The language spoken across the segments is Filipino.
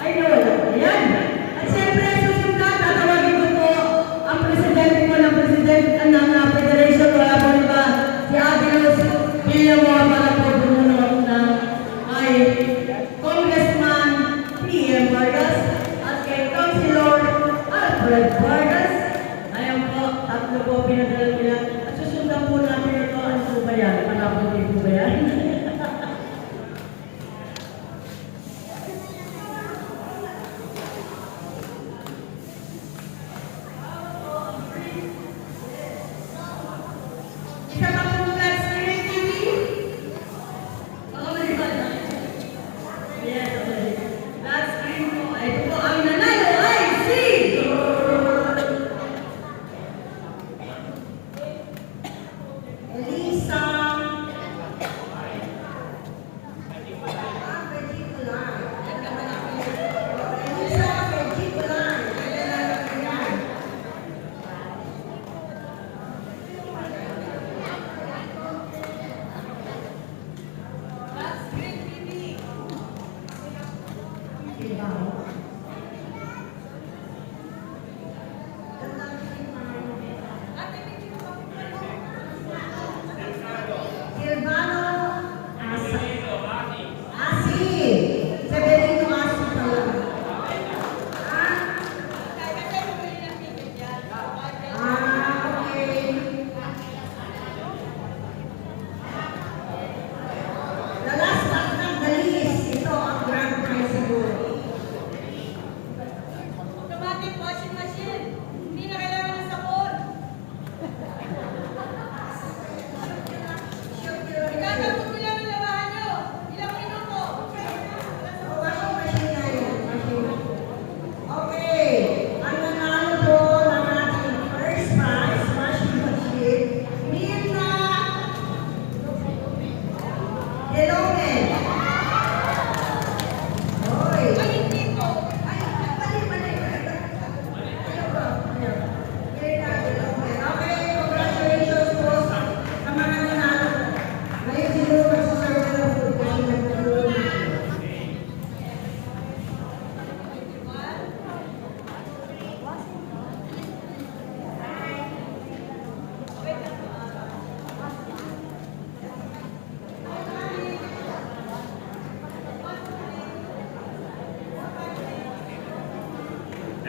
Ay, nawala. Ayan. At siyempre, susunod, tatawagin ko po ang presidente po ng Federation. Wala po iba, si Abilos Villamor para po bumunot ng kay Congressman P.M. Vargas at kay Councilor Alfred Vargas. Ayan po, tatlo po pinadala nila. At susundan po natin ito. Ano po ba yan? Panapunti po ba yan? Isa pa po flat screen TV. Yes, okay. Flat screen po. Ito po ang nanalo ay si Elisa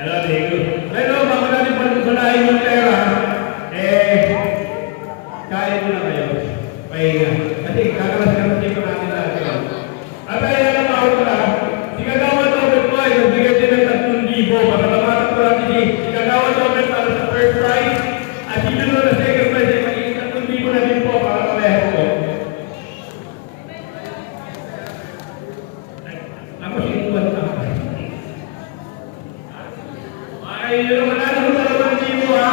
Hello, Pero bago natin palahin yung pera, kain muna kayo. Pahinga. Kasi kakalas-kalas ko natin lahat kayo. At ayan ang ako pala, si Kagawa Tobet po ay nagbigay din ng 3,000 para namatag ko natin si Kagawa Tobet para sa first prize. At si Juno na second prize ay magiging 3,000 na din po para pareho po. Ako sinuwan na. Ay, yung manalo ko dalawang libo ha.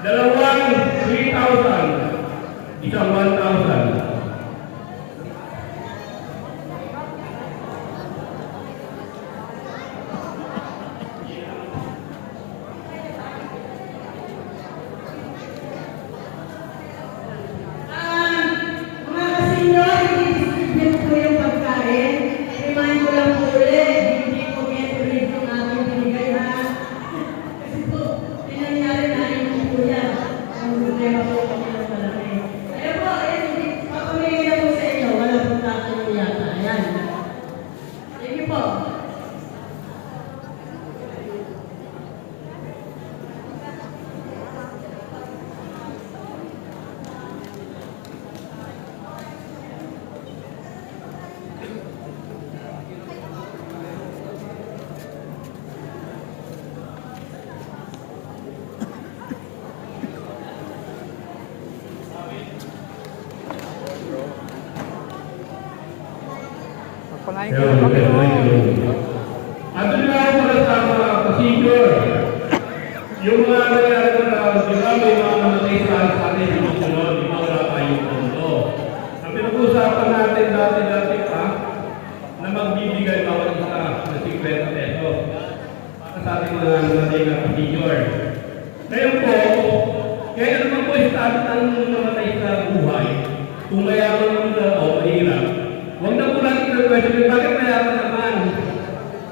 Dalawang 3,000. Isang 1,000. Panahin ko lang kami doon. At doon nga ako pala sa mga procedure. Yung mga nangyari ko na, di ba may mga namatay sa atin yung sunod, di ba wala tayong punto. Ang pinag-uusapan natin dati pa, na magbibigay bawat isa na 50 pesos. Para sa ating mga namatay na procedure. Ngayon po, kaya naman po sabi ng namatay sa buhay, kung mayaman mo na o mahirap, huwag na po natin na question, bakit mayaman naman?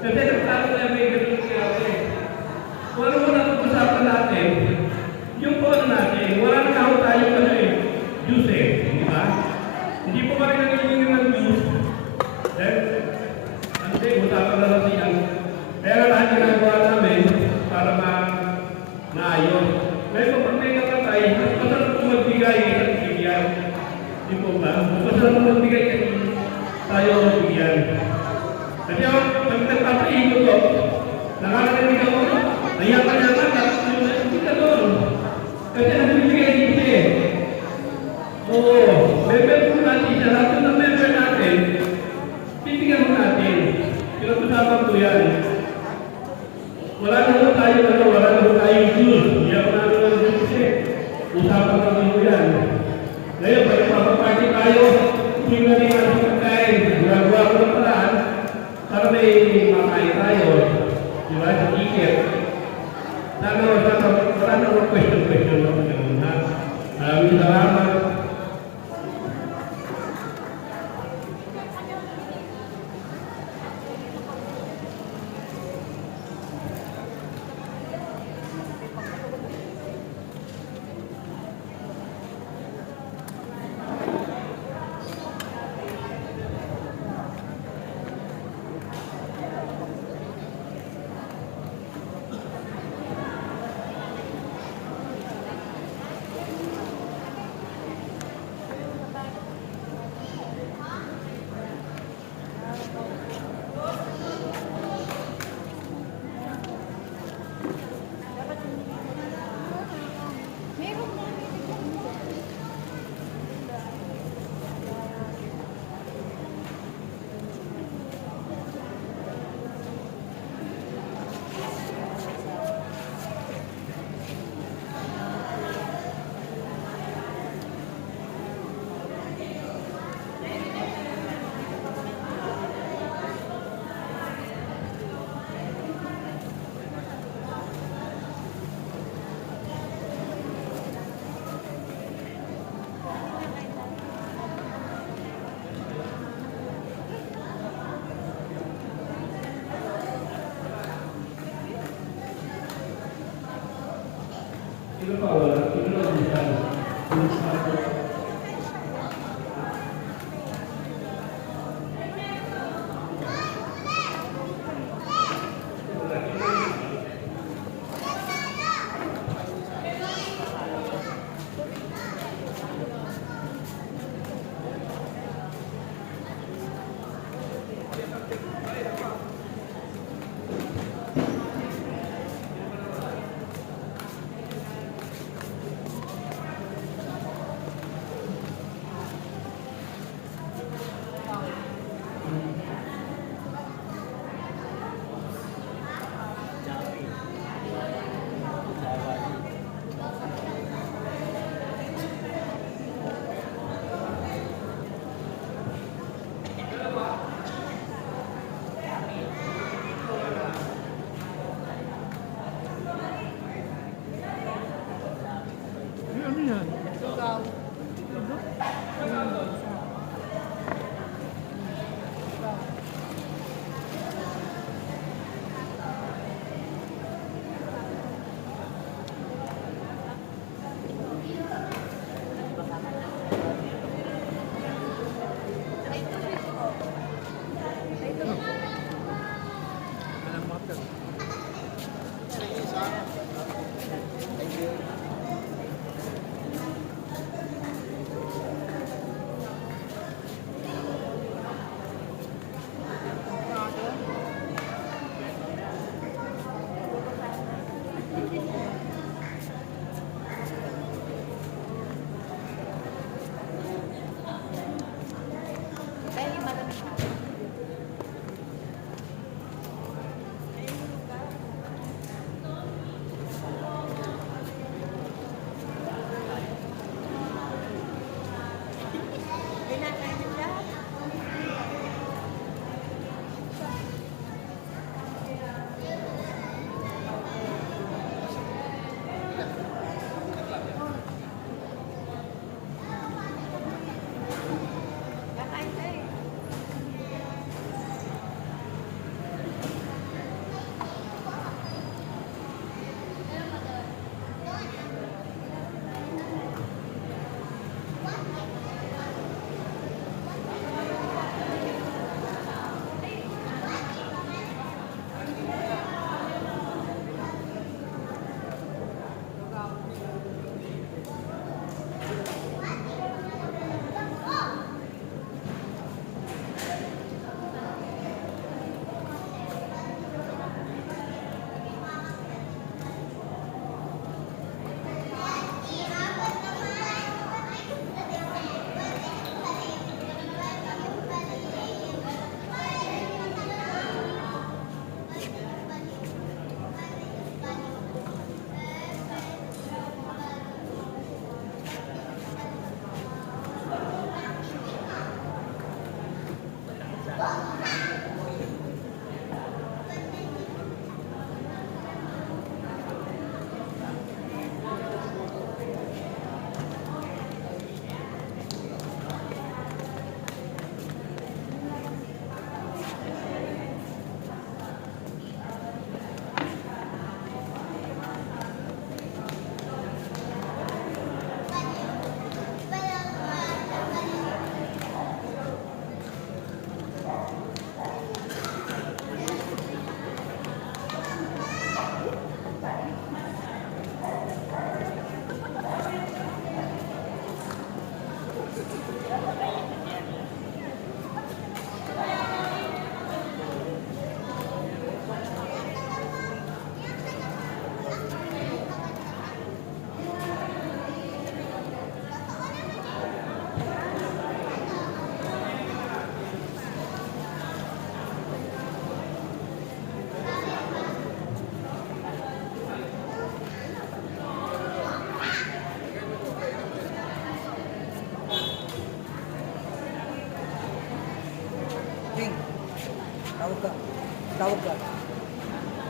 Kasi malalapitan. Pero lahat ginagawa namin para maayos. Ngayon pag may nakatay, mas masarap kung magbigay at bigyan. Di po ba? Mas masarap kung magbigay at tayo magbigyan. Kasi ako, pag nagpapaikot ko, nakakarinig ako, nayakan-yakan, tapos yung hindi ka doon. Kasi nagbibigay dito eh. Oo, member po natin siya. Lahat ng member natin, bibigyan mo natin. Pinag-usapan ko yan. Wala na tayo, wala na tayo Diyos. Hindi ako namin ng Diyos eh. Usapan namin ko yan. Ngayon, pag papaparty tayo, hindi na rin natin pagkain. Gagawa ko ng paraan para may makain tayo. Di ba? Sa ticket. Sana wala na mga question lang ganun ha. Maraming salamat. Sino pa wala? Sino na bisa?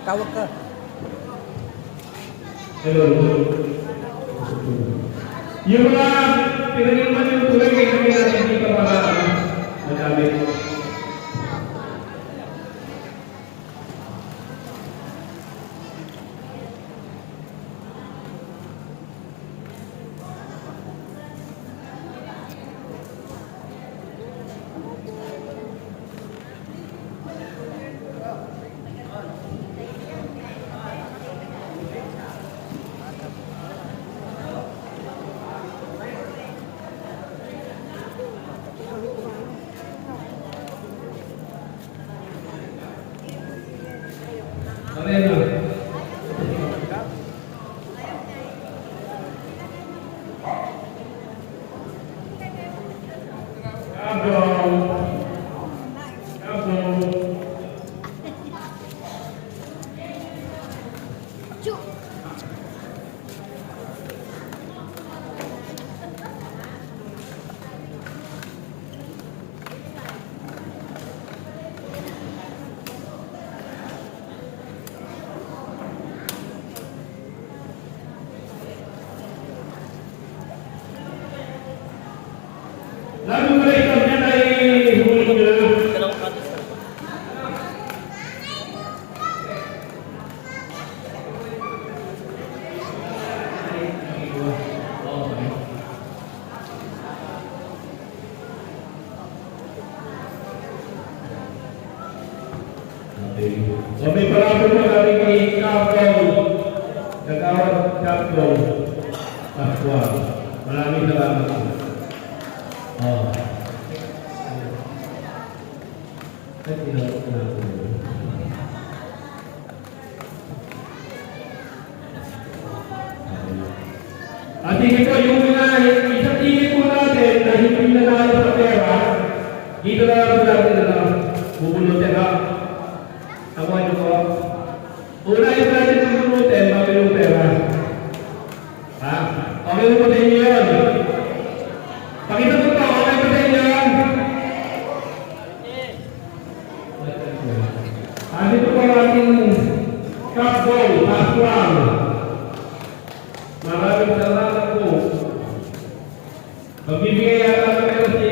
Tawag ka. Hello. Yung mga pinagilman yung tulay, kaya natin dito para magamit. Arena. Lalu mereka menyadari hubungan dengan Sampai berapa kali ini kapal kapal Pascual melalui dalam saya tidak kenal. Artinya ko yung mga isatingin mo natin na hindi na tayo sa pera, dito na lang natin na bubulutin ha. Ako ano ko? Una yung natin bubulutin bago yung pera. Ha? Okay mo sa inyo yun. Pakita ko pa, okay mo sa inyo yun. Dito po ang ating kapbol, Pascual. Maraming salamat po. Magbibigay yata ng pera si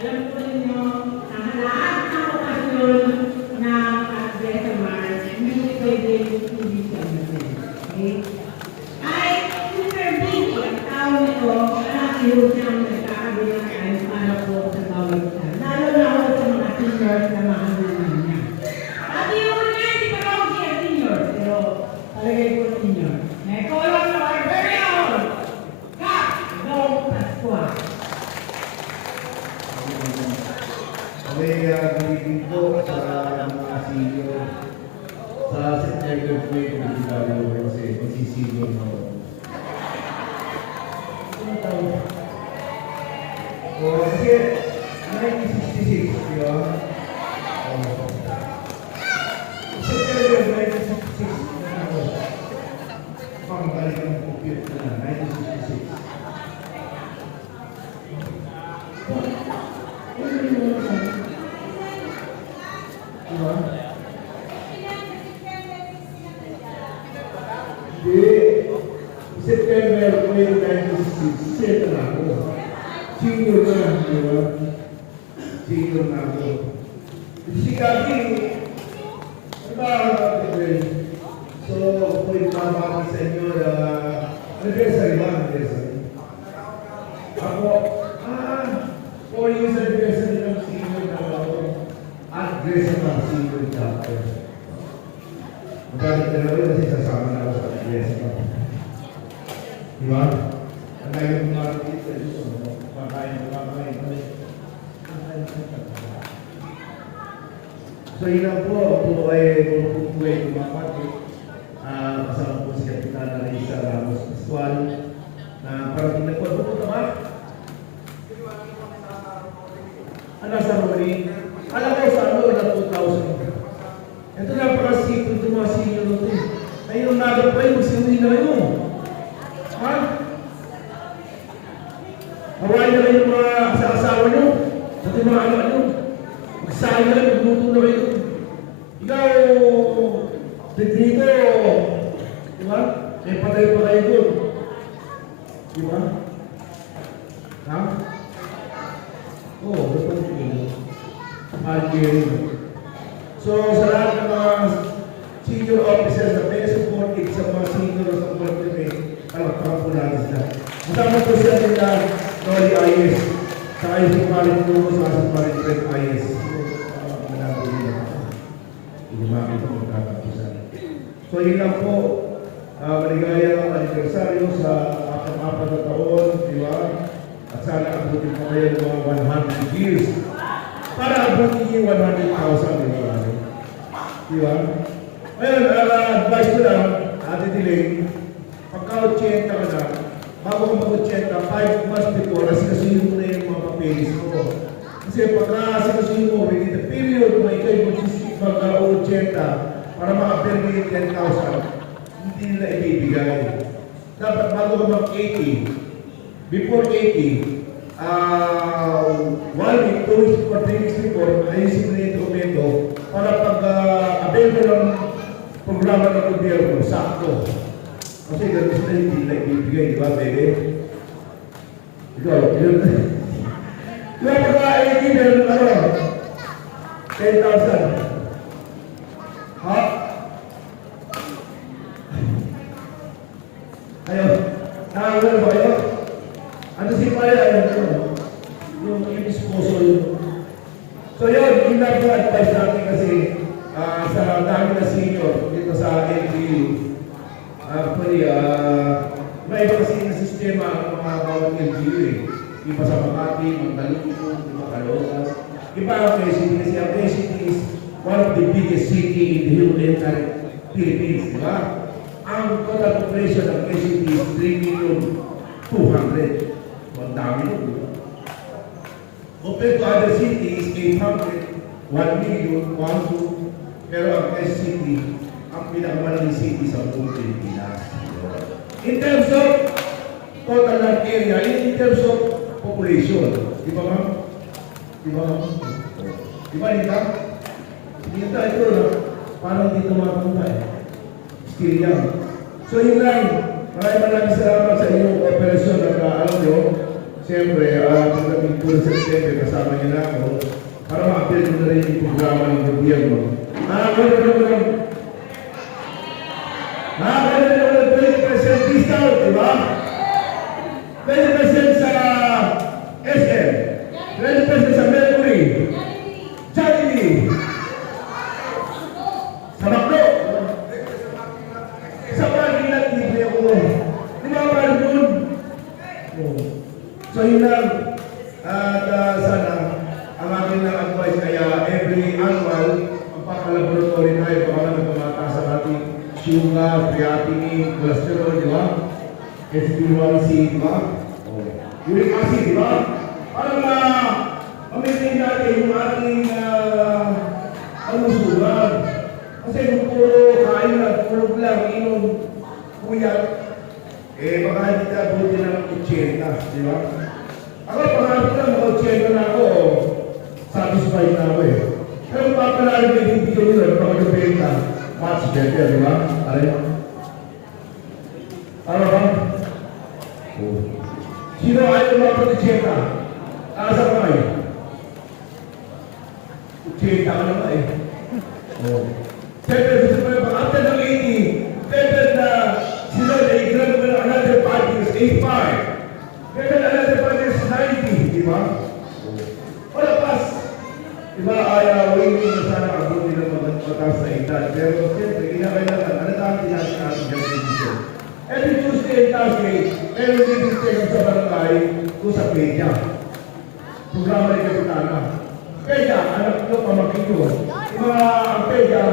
Alam po ninyo, sa lahat ng okasyon na Aggresa Mars, hindi pwede hindi siya natin. Okay? Ay, super big ang tao nito, marami ho siyang nagkakabilang kayo para po sa bawat isa. Lalo na ho sa mga seniors na mahalunan niya. Pati ho niya, hindi pa raw siya senior, pero palagay po senior. May kolong na our very own Kap Dong Pascual. Okay, bilibig po sa mga senior sa September 20 kasi magsisenior na ako. So, kasi 1966, di ba? September 1966 na ako. Panggaling ng compute na, 1966. Diba? Hindi. September 1966, set na ako. Senior na, di ba? Senior na ako. Si Gabi, so, kung ipamaki sa inyo, anniversary ba? Anniversary. Ako, 4 years anniversary ng senior na ako. At Grace ng senior chapter. Magkakit na rin kasi sasama na ako sa Grace. Diba? Ang tayo mga So yun lang po, po ay buhay kumapatid. Kasama po si Kapitana Risa Ramos Pascual na parating na po. Ito po ba? Sa Rory. Alam ko sa ano, na 2,000. Ito napaka-sipon ito mga senior ito. Ngayon nagat pa yun, sinuwi na kayo. Ha? Hawain na kayo yung mga asawa nyo. At yung mga anak nyo. Magsahin na kayo, magluto na kayo. Ikaw, dito, di ba? May patay pa kayo doon. Di ba? Ha? Oo, ito po yun. So, sa lahat ng mga senior officers na may supported sa mga senior sa Pilipinas, palakpakan po natin sila. Kasama po siya nila, Noli IS, sa IS Parit Lugo, sa Parit Red IS. So, yun lang po. Maligayang anibersaryo sa apat na taon, di ba? At sana abutin pa kayo ng mga 100 years. Para abutin yung 100,000, di ba? Di ba? Ngayon, advice ko lang, Ate Diling, pagka-80 ka na, bago ka mag-80, 5 months before, asikasuhin mo na yung mga papeles mo. Kasi pagka-asikasuhin mo, within the period na ikaw yung mag-80, para maka-appear mo yung 10,000, hindi nila ibibigay. Dapat bago ka mag-80, before 80, 1 week, 2 weeks, or 3 weeks before, ayusin mo na yung dokumento para pag-avail mo ng programa ng gobyerno, sakto. Kasi gano'n sila hindi nila ibibigay, di ba, bebe? Ikaw, yun. Di ba pagka-80, meron ano? 10,000. Ha? Ayun. Nakakagano ba kayo? Ano si Paya? Ayun. Yung disposo yun. So yun, yun lang po advice natin kasi sa dami na senior dito sa LGU. Actually, may iba kasi na sistema ang mga bawat LGU eh. Iba sa Makati, Magdalena, iba Caloocan. Iba ang KCT kasi ang KCT is one of the biggest city in the whole entire Philippines, di ba? Ang total population ng KCT is 3,200,000. Ang dami nun, di ba? Compared to other cities, 800, 1,000,000, 1,200,000. Pero ang KCT, ang pinakamalaking city sa buong Pilipinas. In terms of total land area, in terms of population, di ba ma'am? Di ba ma'am? Di ba Nita? Nita, ito na, parang dito mapunta eh. Still young. So yun lang, maraming salamat sa inyong operasyon at alam nyo, siyempre, pagdating po sa September, kasama niyo na ako, para ma-update mo na rin yung programa ng gobyerno. Nakakala nyo ng 20% discount, di ba? 20% sa SM, 20% sa Mercury, Jollibee, sa Macdo, sa Pag-ilat, libre ako. Di ba ba yun? So yun lang, at sana, ang aking na advice ay every annual, magpapalaboratory tayo, baka na nagpamataas ang ating sugar, creatinine, cholesterol, di ba? SB1C, di ba? Uric acid, di ba? Para ma-maintain natin yung ating alusugan. Kasi kung puro kain lang, puro lang, inom, kuyat, baka hindi ka buti ng 80, di ba? Ako, pangarap lang, mga 80 na ako, satisfied na ako eh. Pero papalarin na yung video nila, pagkakabenta, much better, di ba? Ano ba? Sino ayaw mga pag-80? Asa ka kayo? 80 ka naman eh. Siyempre, gusto mo yung after ng 80, better na sila na i-grab mo ng another 5 years, 85. Better na another 5 years, 90, di ba? Wala pas. Di ba, waiting na sana abutin ng mataas na edad. Pero siyempre, kinakailangan, natin natin ating generation. Every Tuesday and Thursday, meron din check-up sa barangay doon sa PEDIA. Programa ni Kapitana. PEDIA, anak ko, pamangkin ko. Yung mga ang PEDIA,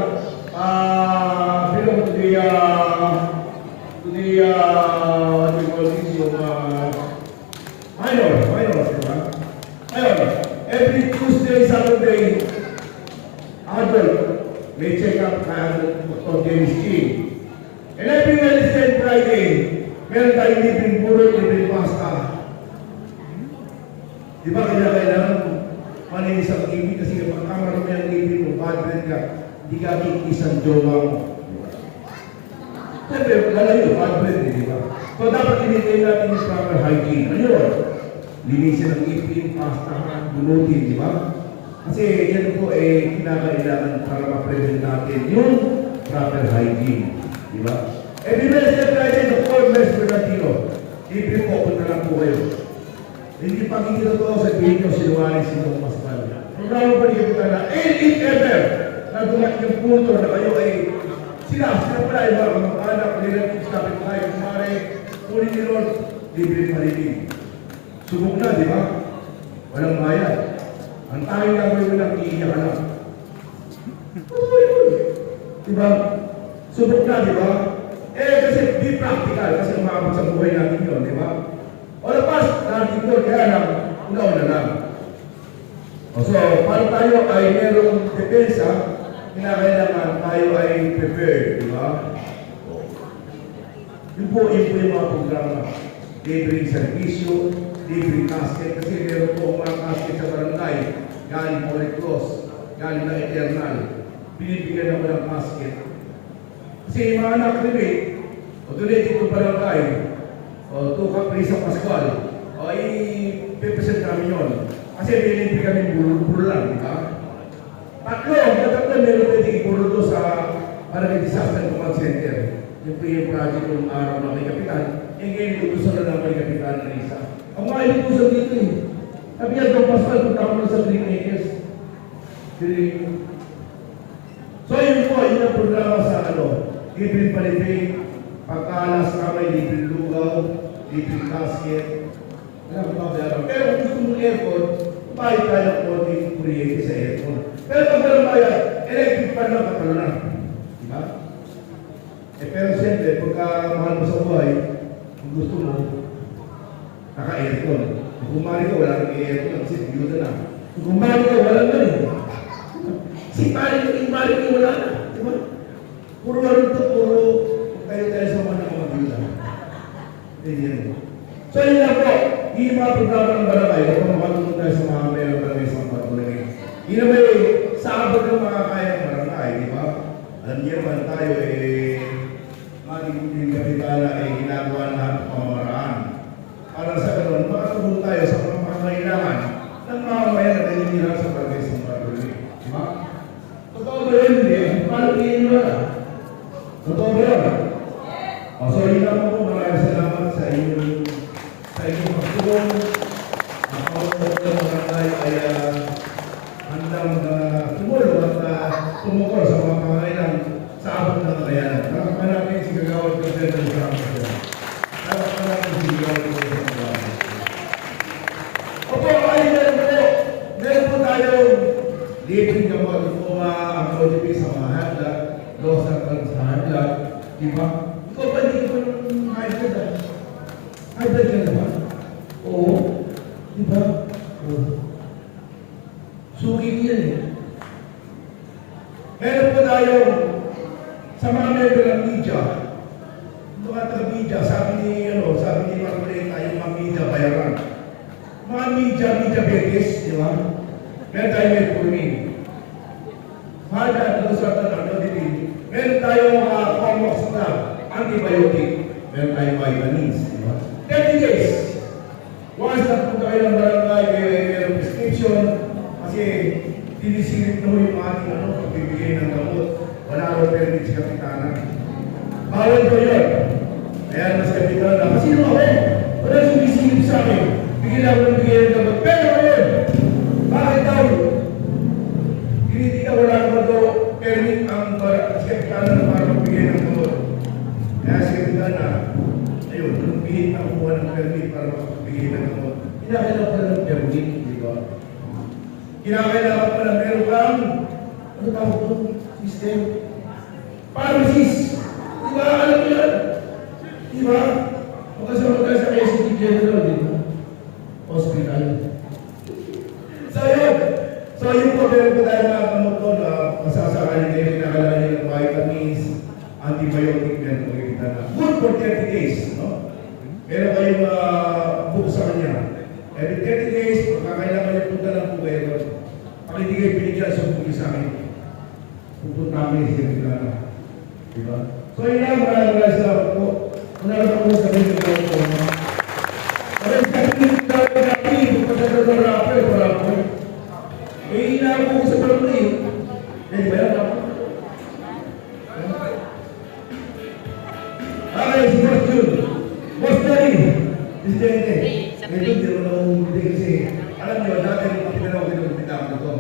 belong to the, what do you call this, yung, minor, di ba? Ngayon, every Tuesday, Saturday, adult, may check up kaya Dr. James G. And every Wednesday and Friday, meron tayong libreng puro, libreng pasta. Di ba kailangan maninis ang TV kasi kapag kamarami ang TV mo, bad ka, di ka kikisang jowa mo. Siyempre, lalayo, bad di ba? So dapat initin natin yung proper hygiene. Ano yun? Linisin ang ipin, pastahan, bunutin, di ba? Kasi yan po kinakailangan para ma-prevent natin yung proper hygiene. Di ba? Every Wednesday Friday, the 4th West Bernardino. Libre po, punta lang po kayo. Hindi pakikita to sa video, sinuwari si Dong Pascal. Programa pa rin kita na, if ever, na dumat yung punto na kayo ay sila pala ay mga kamag-anak, relatives, kapit-bahay, kumare, kunin ni Lord, libre marinig. Subok na, di ba? Walang bayad. Ang tayo lang mo yung iiyak ka lang. Di ba? Subok na, di ba? Kasi be practical, kasi umabot sa buhay natin yun, di ba? O lapas, natin ko, kaya lang, una-una lang. So, para tayo ay merong depensa, kinakailangan tayo ay prepared, di ba? Yun po yung mga programa. Libreng servisyo, libreng casket, kasi meron po mga casket sa barangay, galing po Red Cross, galing na Eternal, binibigyan ako ng casket. Kasi yung mga anak rin o donate ko barangay, o tukak rin sa Pascual, o i-represent namin yun. Kasi binibigyan kami buro lang, di ba? Tatlo, meron pwede iburo doon sa Barangay Disaster Command Center. Yung po yung project ng araw na may kapitan, yung ngayon lutusan na lang may kapitan na isa. Ang mga ilutusan dito sabi niya, Dong Pascal, punta ko na sa Green Acres. So yun po, yun ang programa sa libreng palibig, pagkalas kamay, libreng lugaw, libreng casket. Pero kung gusto mong aircon, bayad tayo ng konting kuryente sa aircon. Pero pag walang bayad, electric fan lang katalo na. Diba? Pero siyempre, pagka mahal mo sa buhay, kung gusto mo, naka-aircon. Kung kumari ka, wala nang aircon, kasi biyuda na. Kung kumari ka, wala na rin. Si kumari ka, wala na. Diba? Puro tayo sa mga biyuda. Ganyan. So yun lang po, yung mga programa ng barangay, kung makatulong tayo sa mga mayroon barangay sa mga barangay. Yun naman sa abot ng mga kaya ng barangay, di ba? Alam niyo naman tayo, yung kapitala ay ginagawa lahat ng pamamaraan. Para sa ganoon, makatulong tayo sa mga pangangailangan ng mga mayan na nangyayari sa barangay sa mga barangay. Di ba? Totoo ba yun? Paano tingin nyo na? Totoo ba yun? So yun lang po, maraming salamat sa inyong pagtulong. Ang pagtulong ng barangay ay handang tumulong at tumukol sa mga pangailan sa abot ng kayanan. Nakakpan natin si Gagawad President ng Francisco. Nakakpan natin si Gagawad President ng Francisco. Opo, ay meron po tayo libreng gamot kung ang ODP sa mga hadlat, losa sa hadlat, di ba? Ikaw ba hindi ko ng high-blood? High-blood ka naman? Oo. Di ba? Oo. Suki yan Meron po tayo sa mga member ng media. Mga taga-media, sabi ni Marcoleta, yung mga media bayaran. Mga media betis, di ba? Meron tayo metformin. Hada at losatan ang nodipin. Meron tayo mga comox na antibiotic. Meron tayo vitamins, di ba? 30 days. Once na po kayo ng barangay, mayroong prescription, kasi dinisilip na yung ating pagbibigay ng gamot. Wala rin permit si Kapitana. Bawal ko yun. Ayan, mas Kapitana. Kasi yung ako, wala sumisilip sa akin. Bigyan ako ng bigay ng gamot. Pero ngayon, bakit daw? Hindi ka wala naman daw permit ang si Kapitana na para magbigay ng gamot. Kaya si Kapitana, ayun, nung bihit ang kuha ng permit para magbigay ng gamot. Kinakailangan pa ng permit, di ba? Kinakailangan pa ng meron kang, ano tawag ito? System? Pharmacist. Di ba? Alam mo yan? Di ba? Magkasama ka sa SCT General, di ba? Hospital. So yun po, meron po tayo mga kamot ko na masasakalin kayo, kinakailangan nyo ng vitamins, antibiotic na makikita na. Good for 30 days, no? Meron kayong book sa kanya. Every 30 days, kakailangan nyo punta lang po kayo. Pag hindi kayo binigyan, sumbugin sa akin. Pupunta kami sa Pilana. Diba? So yun lang, maraming salamat po. Kung naroon po sa mga po. Maraming salamat po natin, pagkakasal ng rapper, wala po. Eh, inaako ko sa palong rin. Eh, di ba yan? Okay, si Boss Jun. Boss Johnny. Presidente. Ngayon, di mo naman hindi kasi, alam niyo, dati yung kapitanaw ko ng kapitanaw ko ito.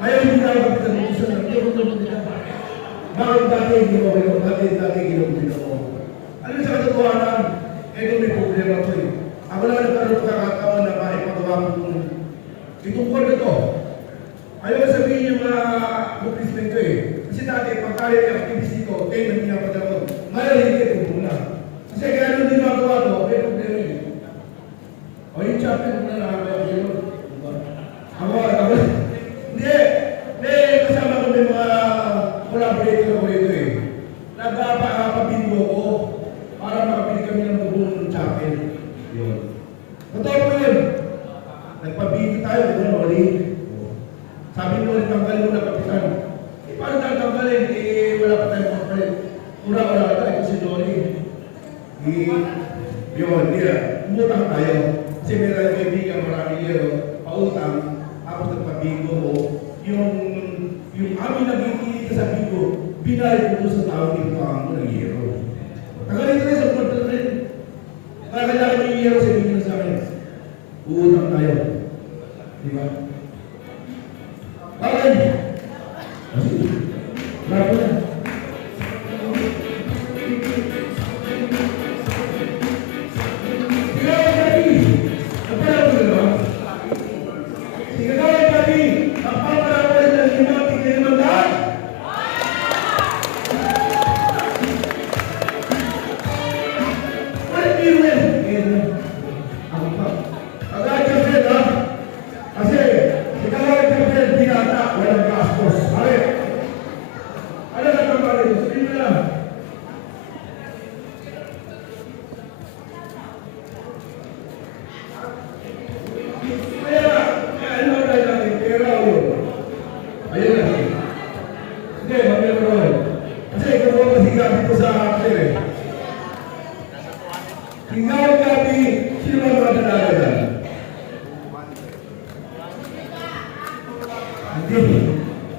Ayaw hindi na ako kapitanaw ko sa hindi ako ng kapitanaw. Bakit dati hindi mo kayo, dati ginagupin ako. Ano sa katotohanan? Ito may problema ko eh. Ako lang nagkaroon pagkakataon na maipagawa ko itong kwan na ito. Ayaw sabihin yung mga bupisment ko eh. Kasi dati, pag kaya yung activist ko, na pinapadala ko. Ngayon, hindi ko muna. Kasi kaya nung di magawa ko, may problema eh. O yung chapter ko na nakakaya ko yun. Ako. Hindi, kasama ko may mga collaborator ko ito eh. Nagpapabingo ko para makapili kami ng bubuno ng chapel. Yun. Totoo po yun. Nagpabingo tayo, di ba, Noli? Sabi mo ulit tanggalin mo na kapitan. Eh, paano tanggalin? Eh, wala pa tayong kapalit. Wala tayo si Noli. Yun, umutang tayo. Kasi meron yung kaibigan marami yero, pautang, tapos nagpabingo ko. Yung amin nagkikita sa bingo, binayad ko sa tao yung pangamo ng yero. Tagalito rin sa portal rin. Kaya kailangan yung yero sa bingo sa akin. Uutang tayo. Di ba? Bakit? Kasi, marami na.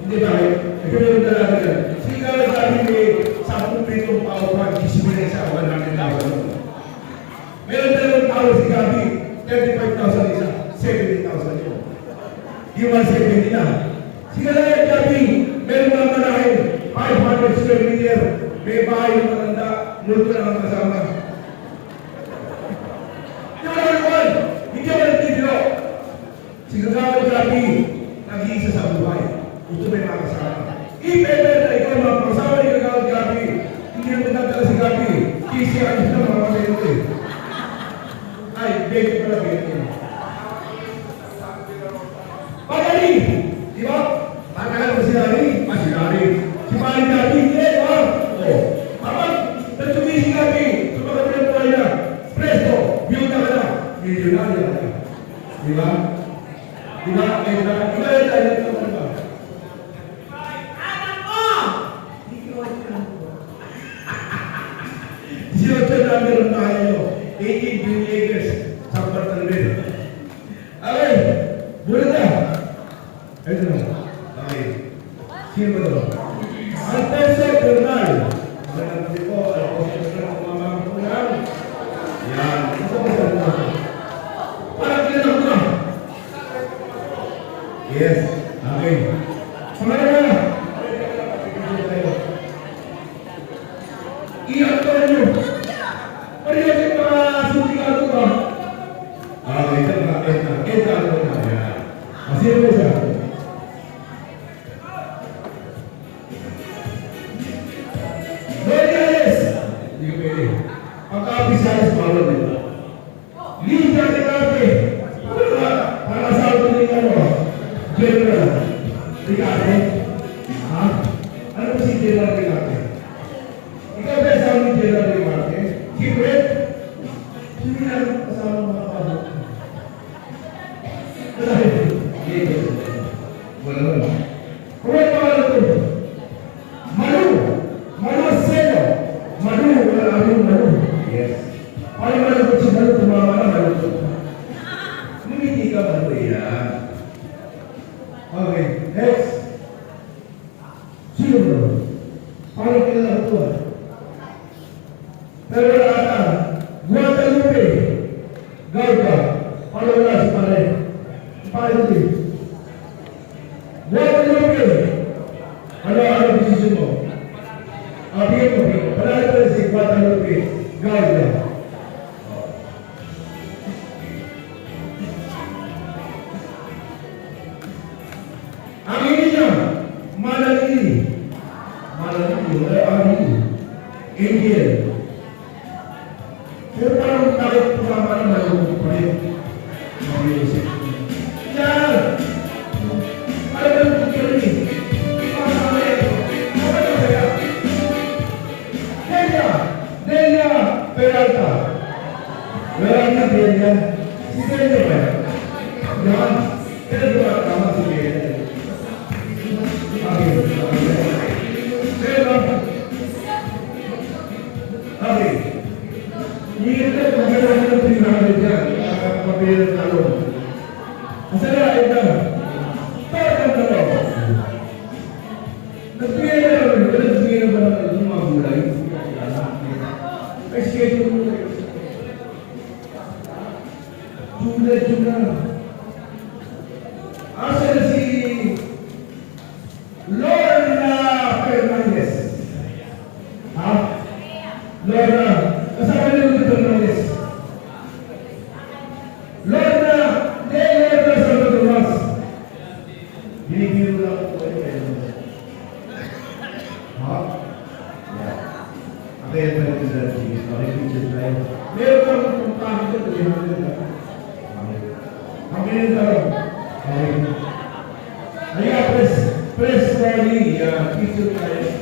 Hindi ba? Nagkaroon na lang yan. Sigaw na sabi ni 10 pitong paupan, kisibigay sa 100,000. Meron dalawang tao si Gabi, 35,000 isa, 70,000 yun. Di 170 na. Sigaw na yan, Gabi, meron mga manahin, 500 square meter, may bahay ng matanda, multo na ang kasama. Di ba naman? Hindi ako nagtitiro. Sigaw na Gabi, nag-iisa sa buhay. Gusto may mga kasama. If-ever na ikaw mga kasama ni Kagawad Gabi, hindi mo nagdala si Gabi, kasi ayos na mga kasayo eh. Ay, beke pala beke. Pagani! Di ba? Pagkala mo si Dari? Si Dari. Si Mali Gabi, hindi ba? O. Kapag nagsubi si Gabi, sumakapin ang buhay na, presto, biyuda ka na, milyonaryo ka na. Di ba? Di ba? Iba yung tayo nito ba? Meron tayo 18 billion acres sa Bartolomé. Okay, bulan na. Ito na. Okay. Sino ba ito? Alfonso Bernal. Magandang po, Alfonso Bernal, kung mga kulang. Yan. Ito ba sa ito? Parang kinang ko. Yes. Okay. Pangalawa na. I-actor nyo. Ano yung mga sundikado ba? Ito Sino ba siya? Loyales! Hindi ko pwede. Pagka-Pisayas, bawal dito. Liga de Arte. Para sa auto ni General Ricarte. Ha? Ano ba si General Ricarte? Ikaw ba sa ni General Ricarte? Secret? Hindi na kasama mga kapatid. Wala wala. Kung may pangalan ito, Manu! Manu Seno! Manu! Manu! Yes. Paano malungkot si Manu? Tumama na malungkot. Lumiti ka Manu yan. Okay, next. Sino bro? Paano kilala ito? Pero wala ata. Guadalupe. Gauda. Paano wala si Pare? Paano din? Guadalupe. Ano decision mo? Bigyan mo. Palagi pa rin si Guadalupe. Gauda. Ang ini niya, Manalili. Wala ang ini. Angel. Pero parang takot tumama na malungkot pa rin. Mag-iisip. Yan! Ano ba yung kikiri? Delia Peralta. Peralta Delia. Si Delia ba yan? Yan. Kaya ba tama si Delia? Okay. Hindi kita magkakaroon ng 300 dyan. Mabili ng talong. Ang sarap ito. Parang talong. Nagbigay na naman. Nagbigay na ba naman yung mga gulay? Ay, schedule mo. Juna. Asa na si Lorna Fernandez? Ha? Lorna. Kasama niyo yung Fernandez. Lorna Santo Tomas. Binibiro lang ako kayo. Ha? Yeah. Okay, picture tayo. Meron kang puntahan dito, kami rin tayo. Ayan, press rally, picture tayo.